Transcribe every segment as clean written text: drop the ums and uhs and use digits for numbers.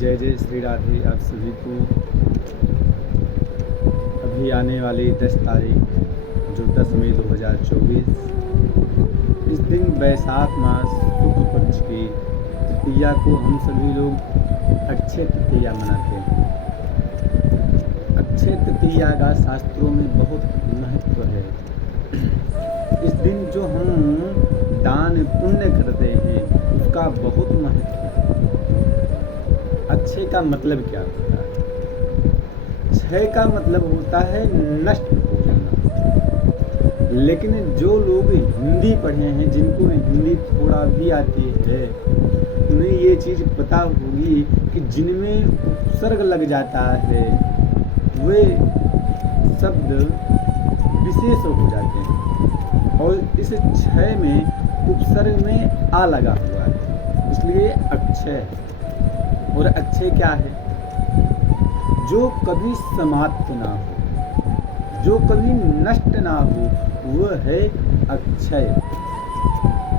जय जय श्री राधे। आप सभी को अभी आने वाली 10 तारीख जो 10 मई 2024 इस दिन वैशाख मास शुक्ल पक्ष की तृतीया को हम सभी लोग अक्षय तृतीया मनाते हैं। अक्षय तृतीया का शास्त्रों में बहुत महत्व है। इस दिन जो हम दान पुण्य करते हैं उसका बहुत महत्व है। अक्षय का मतलब क्या होता है? क्षय का मतलब होता है नष्ट हो जाना। लेकिन जो लोग हिंदी पढ़े हैं, जिनको हिंदी थोड़ा भी आती है, उन्हें ये चीज़ पता होगी कि जिनमें उपसर्ग लग जाता है वे शब्द विशेष हो जाते हैं और इस क्षय में उपसर्ग में आ लगा हुआ है, इसलिए अक्षय। और अक्षय क्या है? जो कभी समाप्त ना हो, जो कभी नष्ट ना हो, वह है अक्षय।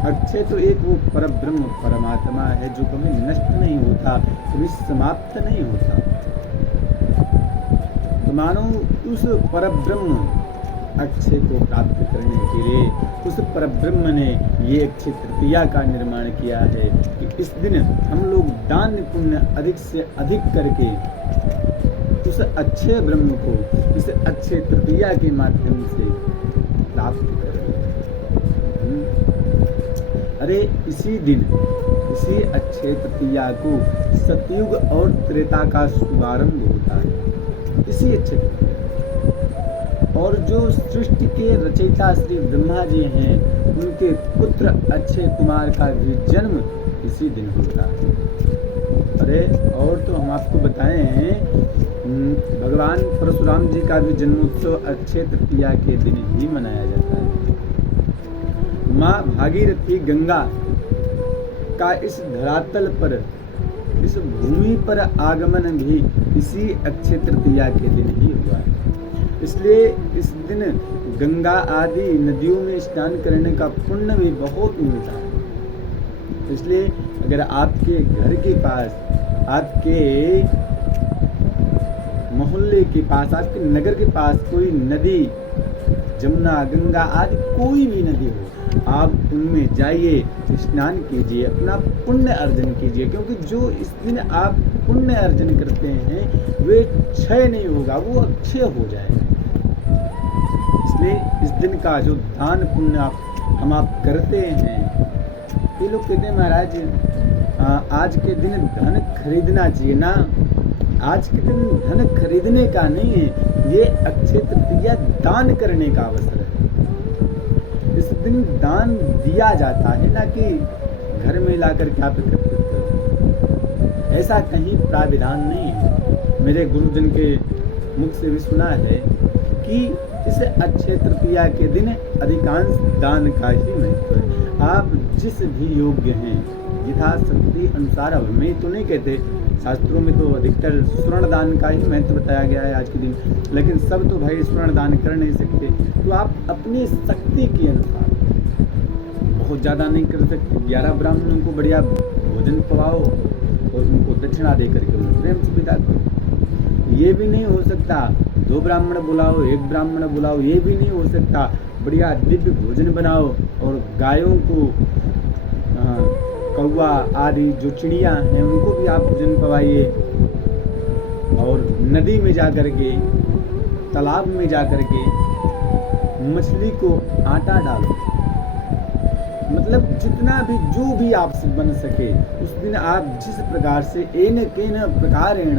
अक्षय तो एक वो परब्रह्म परमात्मा है जो कभी नष्ट नहीं होता, कभी समाप्त नहीं होता। तो मानो उस परब्रह्म अक्षय को प्राप्त करने के लिए उस परब्रह्म ने ये अक्षय तृतीया का निर्माण किया है कि इस दिन हम लोग दान पुण्य अधिक से अधिक करके उस अक्षय ब्रह्म को इस अक्षय तृतीया के माध्यम से प्राप्त करें। अरे इसी दिन, इसी अक्षय तृतीया को सतयुग और त्रेता का शुभारंभ होता है। इसी अक्षय तृतीया और जो सृष्टि के रचयिता श्री ब्रह्मा जी हैं, उनके पुत्र अक्षय कुमार का भी जन्म इसी दिन होता है। अरे और तो हम आपको बताएं, भगवान परशुराम जी का भी जन्मोत्सव अक्षय तृतीया के दिन ही मनाया जाता है। माँ भागीरथी गंगा का इस धरातल पर, इस भूमि पर आगमन भी इसी अक्षय तृतीया के दिन ही हुआ है। इसलिए इस दिन गंगा आदि नदियों में स्नान करने का पुण्य भी बहुत मिलता है। इसलिए अगर आपके घर के पास, आपके मोहल्ले के पास, आपके नगर के पास कोई नदी, जमुना, गंगा आदि कोई भी नदी हो, आप उनमें जाइए, स्नान कीजिए, अपना पुण्य अर्जन कीजिए, क्योंकि जो इस दिन आप पुण्य अर्जन करते हैं वे क्षय नहीं होगा, वो अक्षय हो जाएगा। इसलिए इस दिन का जो दान पुण्य हम आप करते हैं, ये लोग कहते हैं महाराज आज के दिन धन खरीदना चाहिए ना। आज के दिन धन खरीदने का नहीं है, ये अक्षय तृतीया दान करने का अवसर है। इस दिन दान दिया जाता है, ना कि घर में लाकर के आप एकत्रित करो। ऐसा कहीं प्राविधान नहीं है। मेरे गुरुजन के मुख से भी सुना है कि इस अक्षय तृतीया के दिन अधिकांश दान का ही महत्व है। आप जिस भी योग्य हैं यथाशक्ति अनुसार, अब मैं तो नहीं कहते, शास्त्रों में तो अधिकतर स्वर्ण दान का ही महत्व बताया गया है आज के दिन, लेकिन सब तो भाई स्वर्ण दान कर नहीं सकते, तो आप अपनी शक्ति के अनुसार, बहुत ज़्यादा नहीं कर सकते, 11 ब्राह्मणों को बढ़िया भोजन पवाओ और उनको दक्षिणा दे करके उन्हें प्रेम से विदा करो। ये भी नहीं हो सकता 2 ब्राह्मण बुलाओ, 1 ब्राह्मण बुलाओ, ये भी नहीं हो सकता। बढ़िया दिव्य भोजन बनाओ और गायों को, कौवा आदि जो चिड़िया हैं उनको भी आप भोजन पवाइए, और नदी में जा कर के, तालाब में जा कर के मछली को आटा डालो। मतलब जितना भी जो भी आपसे बन सके उस दिन आप जिस प्रकार से एन केन प्रकारेण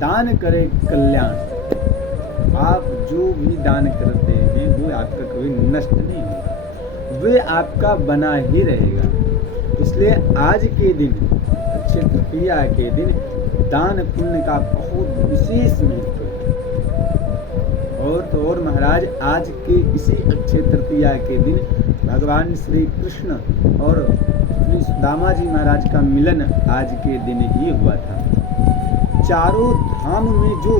दान करे कल्याण। आप जो भी दान करते हैं वो आपका कभी नष्ट नहीं होगा, वे आपका बना ही रहेगा। इसलिए आज के दिन, अक्षय तृतीया के दिन, दान पुण्य का बहुत विशेष महत्व है। और तो और महाराज, आज के इसी अक्षय तृतीया के दिन भगवान श्री कृष्ण और श्री सुदामा जी महाराज का मिलन आज के दिन ही हुआ था। चारों धाम में जो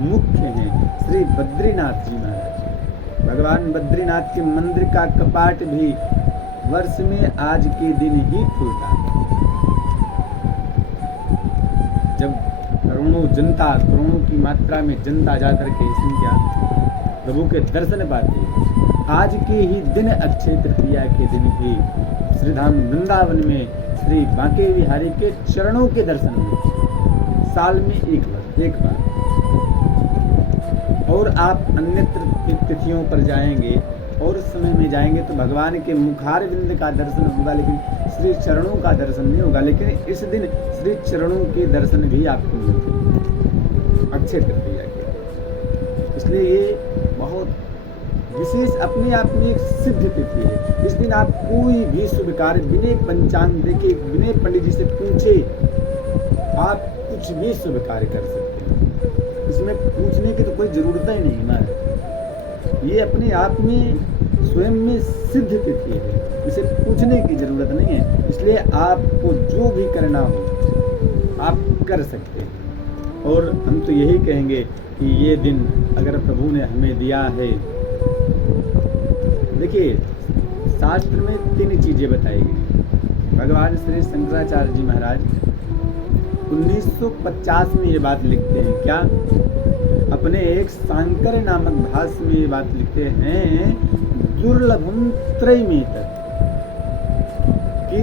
मुख्य हैं श्री बद्रीनाथ जी महाराज, भगवान बद्रीनाथ के मंदिर का कपाट भी वर्ष में आज के दिन ही खुलता है। जब करोड़ों की मात्रा में जनता जाकर के संख्या प्रभु के दर्शन पाती है। आज के ही दिन अक्षय तृतीया के दिन भी श्री धाम वृंदावन में श्री बांके बिहारी के चरणों के दर्शन हुए, साल में एक बार। और आप अन्यत्र तिथियों पर जाएंगे और उस समय में जाएंगे तो भगवान के मुखारविंद का दर्शन होगा, लेकिन श्री चरणों का दर्शन नहीं होगा। लेकिन इस दिन श्री चरणों के दर्शन भी आपको मिलते हैं अक्षय तृतीया के। इसलिए ये बहुत विशेष अपने आप में एक सिद्ध तिथि है। इस दिन आप कोई भी शुभ कार्य बिना पंचांग देखे, बिना पंडित जी से पूछे आप कुछ भी शुभ कार्य कर सकते हैं। इसमें पूछने की तो कोई जरूरत ही नहीं हमारे, ये अपने आप में स्वयं में सिद्ध तिथि है, इसे पूछने की जरूरत नहीं है। इसलिए आपको जो भी करना हो आप कर सकते हैं। और हम तो यही कहेंगे कि ये दिन अगर प्रभु ने हमें दिया है, देखिए शास्त्र में 3 चीजें बताई गई। भगवान श्री शंकराचार्य जी महाराज 1950 में ये बात लिखते हैं, क्या अपने एक सांकर नामक भाष्य में ये बात लिखते हैं, दुर्लभम त्रयमेतत्, कि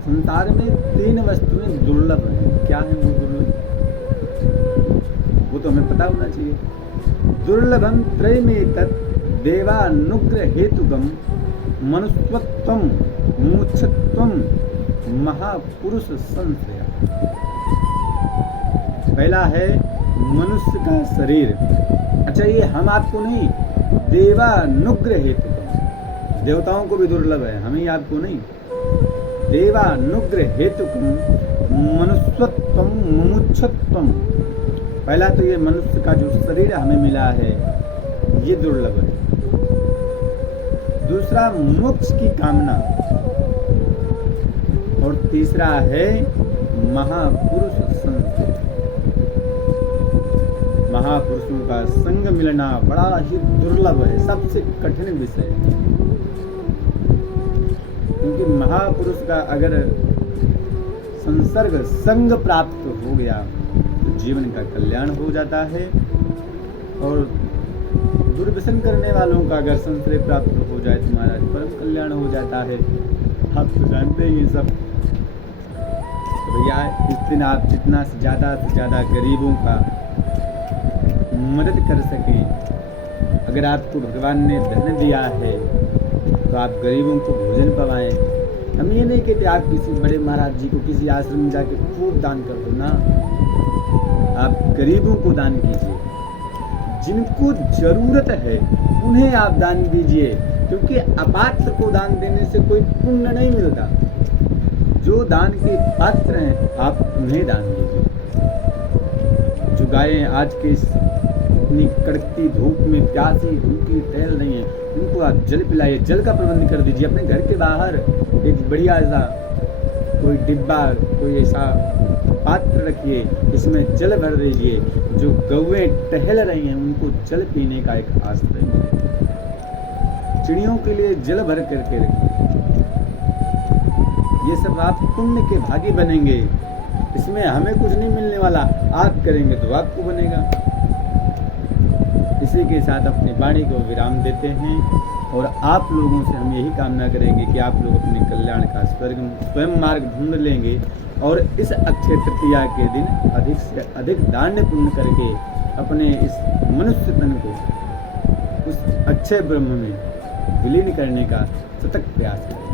संसार में 3 वस्तुएं दुर्लभ हैं। क्या है वो दुर्लभ? वो तो हमें पता होना चाहिए। दुर्लभम त्रयमेतत् देवानुग्रह हेतुकम मनुष्यत्वम मुमुक्षुत्वम महापुरुष संश्रय। पहला है मनुष्य का शरीर। अच्छा, ये हम आपको नहीं, देवानुग्रह हेतुकम, देवताओं को भी दुर्लभ है, हमें आपको नहीं। देवानुग्रह हेतुकम मनुष्यत्वम मुमुक्षुत्वम, पहला तो ये मनुष्य का जो शरीर हमें मिला है ये दुर्लभ है। दूसरा मोक्ष की कामना, और तीसरा है महापुरुष संग। महापुरुषों का संग मिलना बड़ा ही दुर्लभ है, सबसे कठिन विषय है। क्योंकि महापुरुष का अगर संसर्ग संग प्राप्त हो गया तो जीवन का कल्याण हो जाता है, और दुर्व्यसन करने वालों का अगर संश्रय प्राप्त हो जाए तो महाराज परम कल्याण हो जाता है। आप तो जानते हैं ये सब। तो भैया इस दिन आप जितना से ज़्यादा गरीबों का मदद कर सकें। अगर आपको भगवान ने धन दिया है तो आप गरीबों को भोजन पवाएं। हम ये नहीं कहते आप किसी बड़े महाराज जी को किसी आश्रम में जाके खूब दान कर दो ना, आप गरीबों को दान कीजिए, जिनको जरूरत है उन्हें आप दान दीजिए। क्योंकि अपात्र को दान देने से कोई पुण्य नहीं मिलता। जो दान के पात्र हैं आप उन्हें दान दीजिए। जो गायें आज के इतनी कड़कती धूप में प्यासी भूखी टहल रही हैं, उनको आप जल पिलाइए, जल का प्रबंध कर दीजिए। अपने घर के बाहर एक बढ़िया ऐसा कोई डिब्बा, कोई ऐसा पात्र रखिए, इसमें जल भर दीजिए। जो गौएं टहल रही हैं उनको जल पीने का एक आश्रय है। चिड़ियों के लिए जल भर करके रखिए। ये सब आप पुण्य के भागी बनेंगे। इसमें हमें कुछ नहीं मिलने वाला, आप करेंगे तो आपको बनेगा। इसी के साथ अपनी वाणी को विराम देते हैं, और आप लोगों से हम यही कामना करेंगे कि आप लोग अपने कल्याण का स्वयं मार्ग ढूंढ लेंगे, और इस अक्षय तृतीया के दिन अधिक से अधिक दान पुण्य करके अपने इस मनुष्य तन को उस अक्षय ब्रह्म में विलीन करने का सतत प्रयास करें।